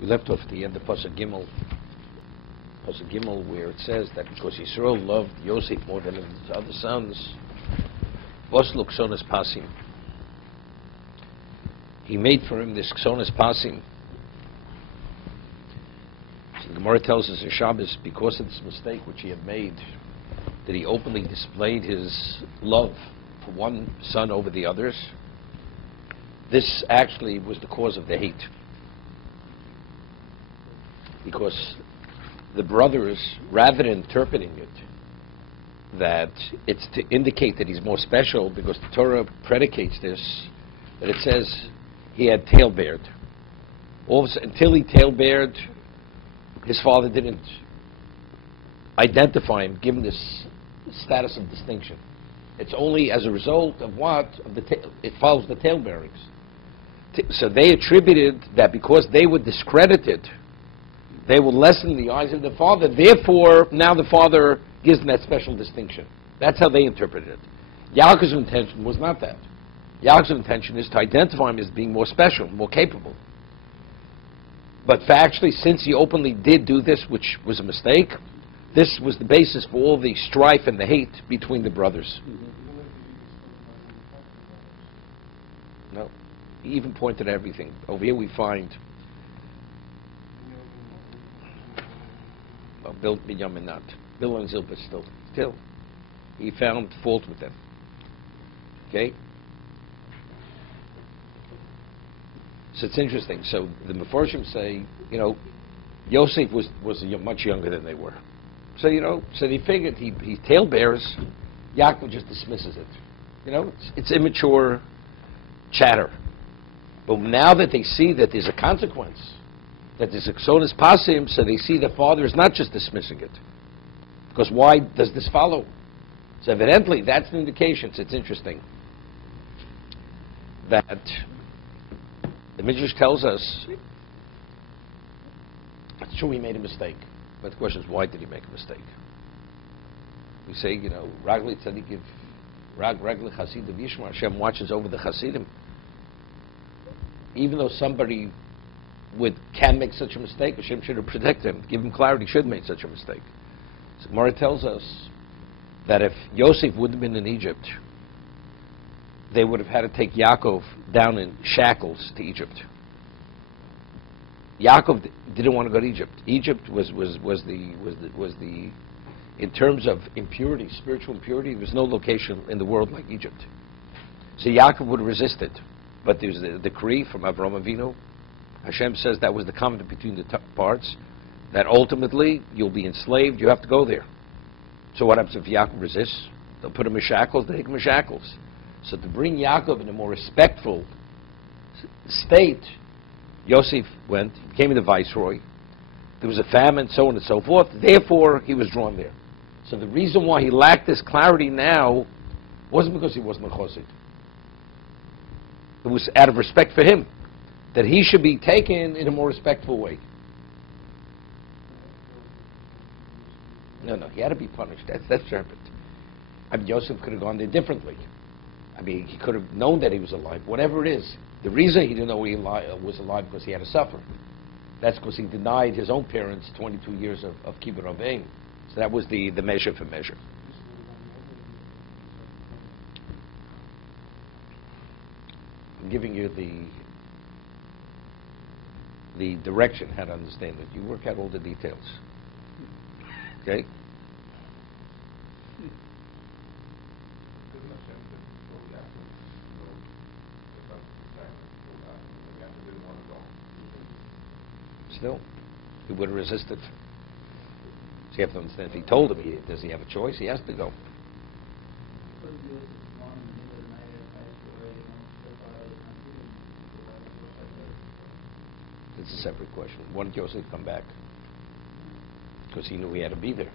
We left off at the end of parshas Gimel, where it says that because Yisrael loved Yosef more than his other sons, Vosluk Ksonas Pasim. He made for him this Ksonas Pasim. So the Gemara tells us in Shabbos, because of this mistake which he had made, that he openly displayed his love for one son over the others. This actually was the cause of the hate. Because the brothers, rather than interpreting it, that it's to indicate that he's more special, because the Torah predicates this, that it says he had tail-bared. All of a sudden, until he tail-bared, his father didn't identify him, give him this status of distinction. It's only as a result of what? Of the it follows the tail-bearings. So they attributed that because they were discredited, they will lessen the eyes of the father. Therefore, now the father gives them that special distinction. That's how they interpreted it. Yaakov's intention was not that. Yaakov's intention is to identify him as being more special, more capable. But factually, since he openly did do this, which was a mistake, this was the basis for all the strife and the hate between the brothers. No. He even pointed at everything. Over here we find Bill Binyamin not. Bill and Zilpa still. He found fault with them. Okay? So it's interesting. So the Mefarshim say, Yosef was much younger than they were. So, so they figured he tail bears, Yaakov just dismisses it. It's immature chatter. But now that they see that there's a consequence, that there's a ksonas pasim, so they see the father is not just dismissing it. Because why does this follow? So evidently, that's an indication. So it's interesting that the Midrash tells us, it's true he made a mistake, but the question is, why did he make a mistake? We say, Ragli Tzadikiv, Ragli Chasidim Yishma, Hashem watches over the Chasidim. Even though somebody can make such a mistake, Hashem should have protected him, give him clarity, should have made such a mistake. So Gemara tells us that if Yosef would have been in Egypt, they would have had to take Yaakov down in shackles to Egypt. Yaakov didn't want to go to Egypt. Egypt was the in terms of impurity, spiritual impurity, there was no location in the world like Egypt. So Yaakov would have resisted. But there's a decree from Avraham Avinu. Hashem says that was the covenant between the parts, that ultimately you'll be enslaved, you have to go there. So what happens if Yaakov resists? They'll put him in shackles, they take him in shackles. So to bring Yaakov in a more respectful state, Yosef went, became the viceroy. There was a famine, so on and so forth. Therefore, he was drawn there. So the reason why he lacked this clarity now wasn't because he wasn't a chosid. It was out of respect for him, that he should be taken in a more respectful way. No, he had to be punished. That's serpent. Yosef could have gone there differently. He could have known that he was alive, whatever it is. The reason he didn't know he was alive because he had to suffer. That's because he denied his own parents 22 years of kibbud avim. So that was the measure for measure. I'm giving you the direction how to understand it. You work out all the details. Okay? Still, he would have resisted. So you have to understand, if he told him, does he have a choice? He has to go. It's a separate question. Why did Yosef come back? Because he knew he had to be there.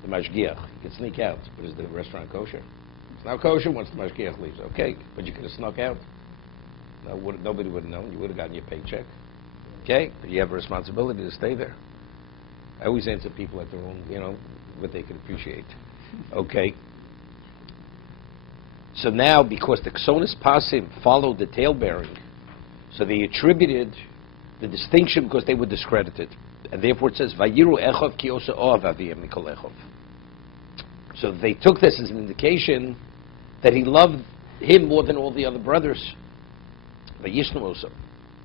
The mashgiach, he could sneak out, but is the restaurant kosher? It's not kosher once the mashgiach leaves. Okay, but you could have snuck out. No, nobody would have known. You would have gotten your paycheck. Okay, but you have a responsibility to stay there. I always answer people at their own, what they can appreciate. Okay. So now, because the ksonas pasim followed the tail bearing, so they attributed The distinction, because they were discredited. And therefore it says, Vayiru Echov ki osa oav aviyam mikol Echov. So they took this as an indication that he loved him more than all the other brothers. Vayishnu osa.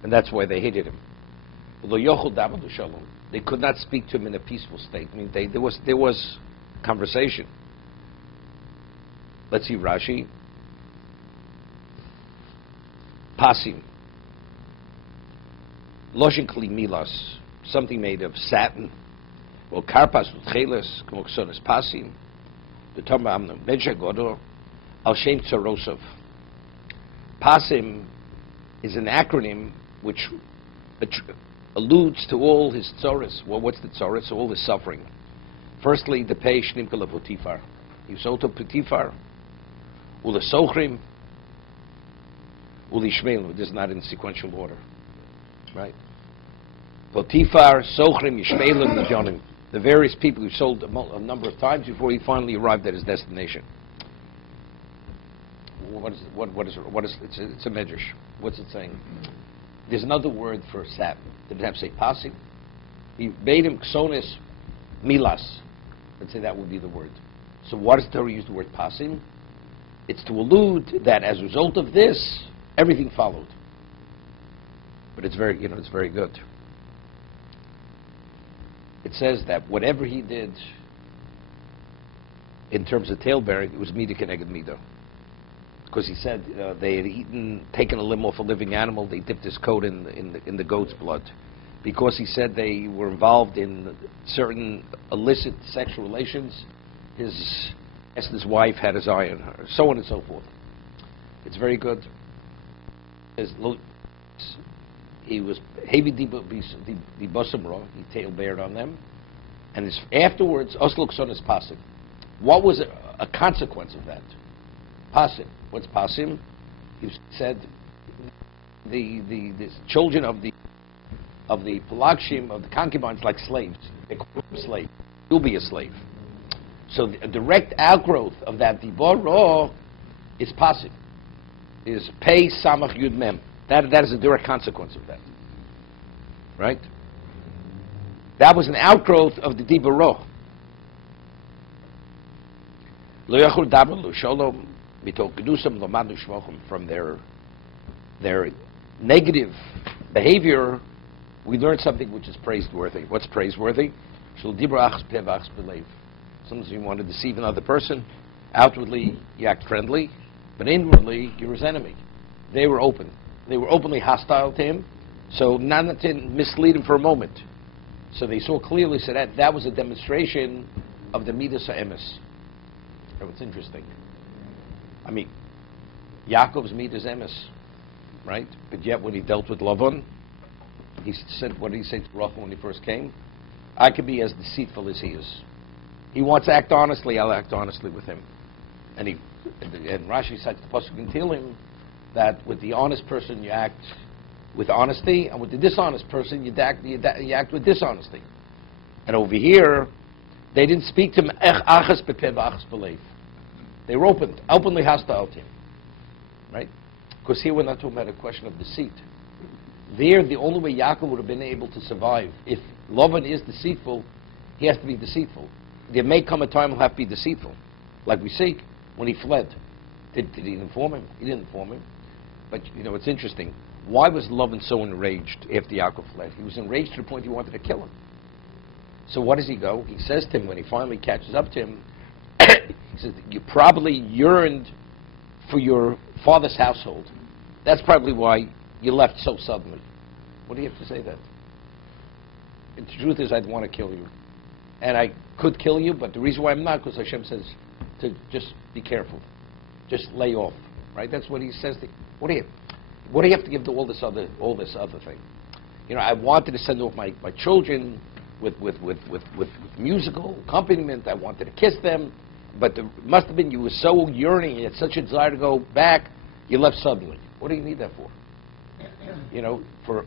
And that's why they hated him. They could not speak to him in a peaceful state. I mean, there was conversation. Let's see Rashi. Pasim. Loshin kli milas, something made of satin. Well, karpas utcheles, kmoksones pasim. The Torah amnam medja godo al shem tzarosov. Pasim is an acronym which alludes to all his tzoros. Well, what's the tzoros? All his suffering. Firstly, the pei shnimkel of Potifar. He was also Potifar. Ula sochrim. Uli shmelim. This is not in sequential order. Right? Potifar, Sochrim, Yishmelim, Najonim. The various people who sold a number of times before he finally arrived at his destination. What is it? It's a medrash. What's it saying? There's another word for satin. Did it have to say pasim? He made him ksonis milas. Let's say that would be the word. So why does the Torah use the word pasim? It's to allude that as a result of this, everything followed. But it's very, it's very good. It says that whatever he did in terms of tailbearing, it was mida keneged mida. Because he said they had taken a limb off a living animal, they dipped his coat in the goat's blood. Because he said they were involved in certain illicit sexual relations, his wife had his eye on her, so on and so forth. It's very good. He was heavy the bosamra, he tailbeared on them, and afterwards Osluk son is pasim. What was a consequence of that? Pasim. What's pasim? He said the children of the Pelagshim, of the concubines, like slaves. They call them a slave. You'll be a slave. So a direct outgrowth of that dibor is pasim. Is pei samach yud mem. That is a direct consequence of that. Right? That was an outgrowth of the dibor. Lo yachol daber lo shalom mitol kedusam lo manu shmochim. From their negative behavior, we learn something which is praiseworthy. What's praiseworthy? Sometimes you want to deceive another person. Outwardly, you act friendly, but inwardly, you're his enemy. They were open. They were openly hostile to him, so not to mislead him for a moment. So they saw clearly, so that was a demonstration of the midas ha'emes. It's interesting. I mean, Yaakov's midas emes, right? But yet when he dealt with Lavan, he said, what did he say to Rachel when he first came? I could be as deceitful as he is. He wants to act honestly, I'll act honestly with him. And Rashi cites the pasuk in Tehillim that with the honest person you act with honesty, and with the dishonest person you act with dishonesty. And over here, they didn't speak to him. They were openly hostile to him, right? Because here we're not talking about a question of deceit. There, the only way Yaakov would have been able to survive, if Lavan is deceitful, he has to be deceitful. There may come a time he'll have to be deceitful, like we see when he fled. Did he inform him? He didn't inform him. But it's interesting. Why was Lavan so enraged after Yaakov fled? He was enraged to the point he wanted to kill him. So what does he go? He says to him when he finally catches up to him, he says, you probably yearned for your father's household. That's probably why you left so suddenly. What do you have to say that? And the truth is, I'd want to kill you. And I could kill you, but the reason why I'm not, because Hashem says to just be careful. Just lay off. Right? That's what he says. What do you have to give to all this other thing? I wanted to send off my children with musical accompaniment. I wanted to kiss them, but it must have been you were so yearning, you had such a desire to go back, you left suddenly. What do you need that for? For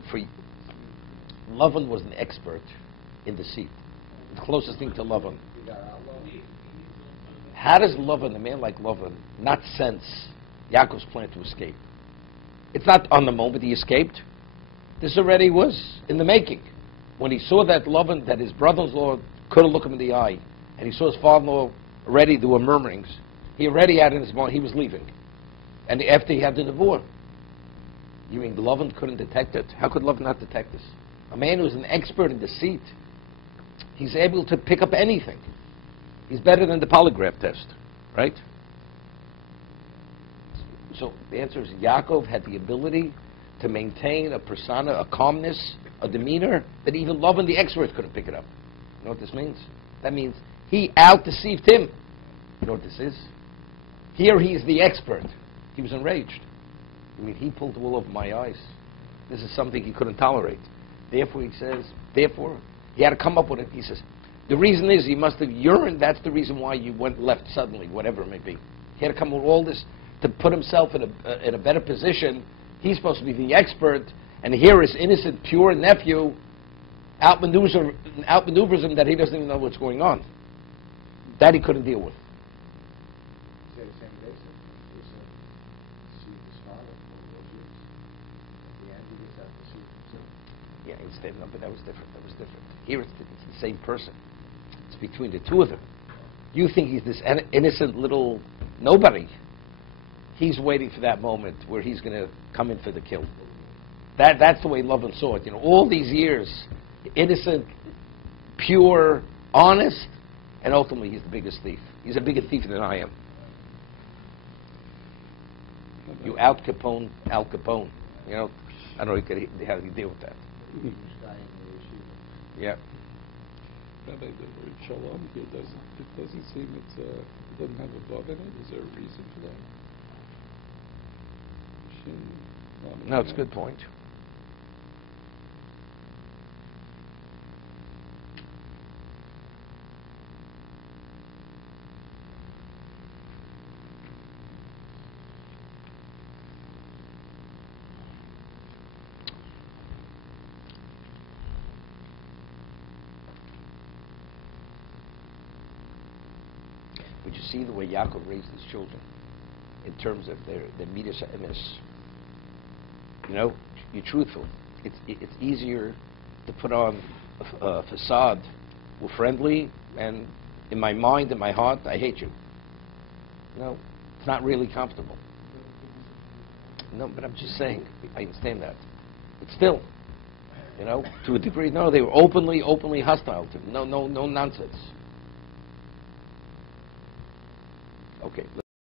Lavan was an expert in deceit. The closest thing to Lavan. How does Lavan, a man like Lavan, not sense Yaakov's plan to escape? It's not on the moment he escaped. This already was in the making. When he saw that Lavan, that his brother-in-law couldn't look him in the eye, and he saw his father-in-law already, there were murmurings, he already had in his mind he was leaving. And after he had the divorce, you mean Lavan couldn't detect it? How could Lavan not detect this? A man who's an expert in deceit, he's able to pick up anything. He's better than the polygraph test, right? So the answer is Yaakov had the ability to maintain a persona, a calmness, a demeanor that even Lavan the expert couldn't pick it up. You know what this means? That means he out-deceived him. You know what this is? Here he's the expert. He was enraged. I mean, he pulled the wool over my eyes. This is something he couldn't tolerate. Therefore, he says, he had to come up with it. He says, the reason is he must have urined. That's the reason why you went left suddenly, whatever it may be. He had to come up with all this to put himself in a better position. He's supposed to be the expert, and here his innocent, pure nephew outmaneuvers him that he doesn't even know what's going on. That he couldn't deal with. Yeah, instead, no, but that was different. That was different. Here it's the same person. It's between the two of them. You think he's this innocent little nobody. He's waiting for that moment where he's going to come in for the kill. That's the way Lavan saw it. You know, all these years, innocent, pure, honest, and ultimately he's the biggest thief. He's a bigger thief than I am. You Al Capone. You know, I don't know how you deal with that. Yeah. Rabbi, the word shalom here doesn't seem it doesn't have a vav in it. Is there a reason for that? No, it's a good point. But you see the way Yaakov raised his children in terms of their midas emes. You know, you're truthful. It's easier to put on a facade. We're friendly, and in my mind, in my heart, I hate you. No, it's not really comfortable. No, but I'm just saying, I understand that. But still, you know, to a degree, no, they were openly hostile to him. No nonsense. Okay.